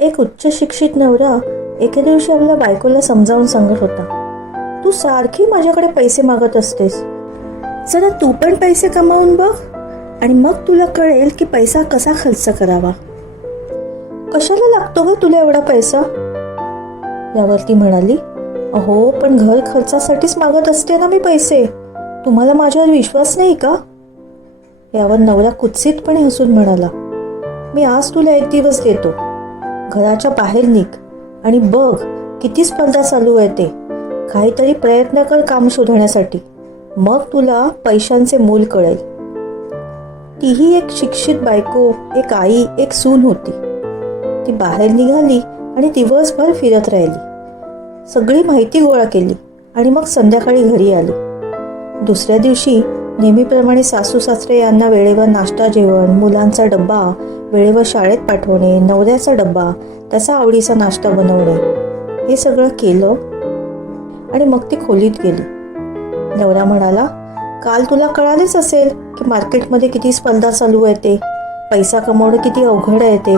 एक उच्च शिक्षित नवरा एके दिवशी आपल्या बायकोला समजावून सांगत होता तू सारखी माझ्याकडे पैसे मागत असतेस. जरा तू पण पैसे कमावून बघ आणि मग तुला कळेल की पैसा कसा खर्च करावा. कशाला लागतो ग तुला एवढा पैसा? यावर ती म्हणाली अहो पण घर खर्चासाठीच मागत असते ना मी पैसे. तुम्हाला माझ्यावर विश्वास नाही का? यावर नवरा कुत्सितपणे हसून म्हणाला मी आज तुला एक दिवस देतो. घराच्या बाहेर निघ आणि बघ किती स्पर्धा चालू आहे ते. काहीतरी प्रयत्न कर काम शोधण्यासाठी. मग तुला पैशांचे मूल कळेल. तीही एक शिक्षित बायको एक आई एक सून होती. ती बाहेर निघाली आणि दिवसभर फिरत राहिली. सगळी माहिती गोळा केली आणि मग संध्याकाळी घरी आली. दुसऱ्या दिवशी नेहमीप्रमाणे सासू सासरे यांना वेळेवर नाश्ता जेवण मुलांचा डब्बा वेळेवर शाळेत पाठवणे नवऱ्याचा डब्बा त्याचा आवडीचा नाश्ता बनवणे. हे सगळं केलं आणि मग ती खोलीत गेली. नवरा म्हणाला काल तुला कळालेच असेल की मार्केटमध्ये किती स्पर्धा चालू आहे ते पैसा कमवणं किती अवघड आहे ते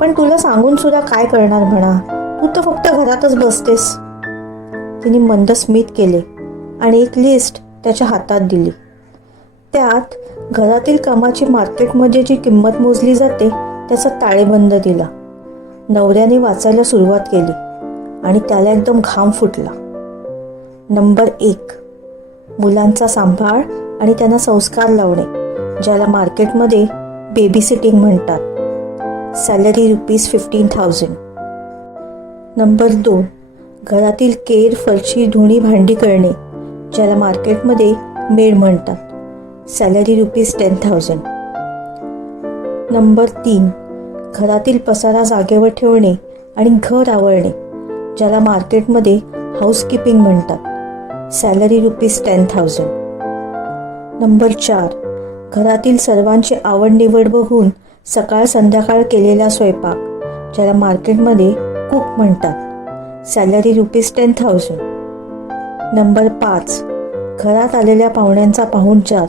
पण तुला सांगून सुद्धा काय करणार म्हणा तू तर फक्त घरातच बसतेस. तिने मंद स्मित केले आणि एक लिस्ट त्याच्या हातात दिली. त्यात घरातील कामाची मार्केटमध्ये जी किंमत मोजली जाते त्याचा ताळेबंद दिला. नवऱ्याने वाचायला सुरुवात केली आणि त्याला एकदम घाम फुटला. नंबर एक मुलांचा सांभाळ आणि त्यांना संस्कार लावणे ज्याला मार्केटमध्ये बेबी सिटिंग म्हणतात. Salary rupees fifteen thousand number दोन घरातील केर फरशी धुणी भांडी करणे ज्याला मार्केटमध्ये मेड म्हणतात. Salary rupees ten thousand. Number तीन घरातील पसारा जागेवर ठेवणे आणि घर आवरणे ज्याला मार्केटमध्ये हाऊसकीपिंग म्हणतात. Salary rupees ten thousand. Number चार घरातील सर्वांची आवड निवड बघून सकाळ संध्याकाळ केलेला स्वयंपाक ज्याला मार्केटमध्ये कुक म्हणतात. Salary rupees ten thousand. Number पाच. घरात आलेल्या पाहुण्यांचा पाहुणचार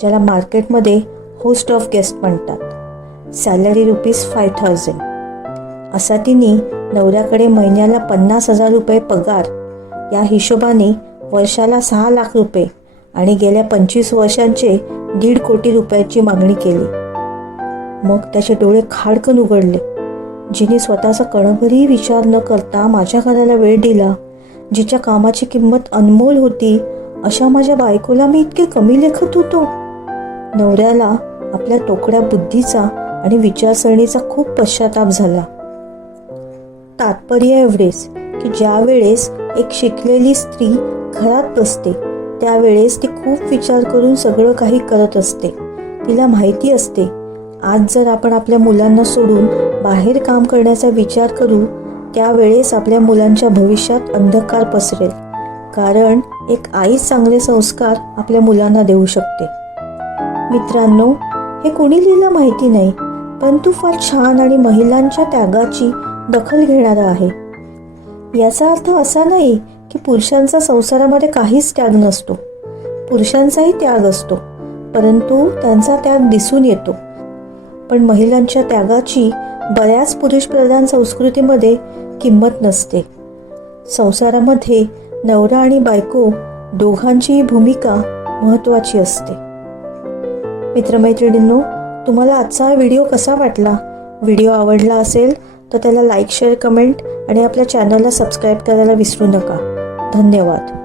ज्याला मार्केटमध्ये होस्ट ऑफ गेस्ट म्हणतात. सॅलरी रुपीज फाय थाउजंड असा तिने नवऱ्याकडे महिन्याला पन्नास हजार रुपये पगार या हिशोबाने वर्षाला सहा लाख रुपये आणि गेल्या पंचवीस वर्षांचे दीड कोटी रुपयाची मागणी केली. मग त्याचे डोळे खाडकन उघडले. जिने स्वतःचा कणभरही विचार न करता माझ्या घराला वेळ दिला जिच्या कामाची किंमत अनमोल होती अशा माझ्या बायकोला मी इतके कमी लेखत होतो. नवऱ्याला आपल्या तोकड्या बुद्धीचा आणि विचारसरणीचा खूप पश्चाताप झाला. तात्पर्य एवढेच की ज्या वेळेस एक शिकलेली स्त्री घरात बसते त्यावेळेस ती खूप विचार करून सगळं काही करत असते. तिला माहिती असते आज जर आपण आपल्या मुलांना सोडून बाहेर काम करण्याचा विचार करू त्यावेळेस आपल्या मुलांच्या भविष्यात अंधकार पसरेल. कारण एक आईच चांगले संस्कार आपल्या मुलांना देऊ शकते. मित्रांनो हे कोणी लिहिलं माहिती नाही परंतु फार छान आणि महिलांच्या त्यागाची दखल घेणारा आहे. याचा अर्थ असा नाही की पुरुषांचा संसारामध्ये काहीच त्याग नसतो. पुरुषांचाही त्याग असतो परंतु त्यांचा त्याग दिसून येतो. पण महिलांच्या त्यागाची बऱ्याच पुरुषप्रधान संस्कृतीमध्ये किंमत नसते. संसारामध्ये नवरा आणि बायको दोघांचीही भूमिका महत्त्वाची असते. मित्रमैत्रिणींनो तुम्हाला आजचा हा व्हिडिओ कसा वाटला? व्हिडिओ आवडला असेल तर त्याला लाईक शेअर कमेंट आणि आपल्या चॅनलला सबस्क्राईब करायला विसरू नका. धन्यवाद.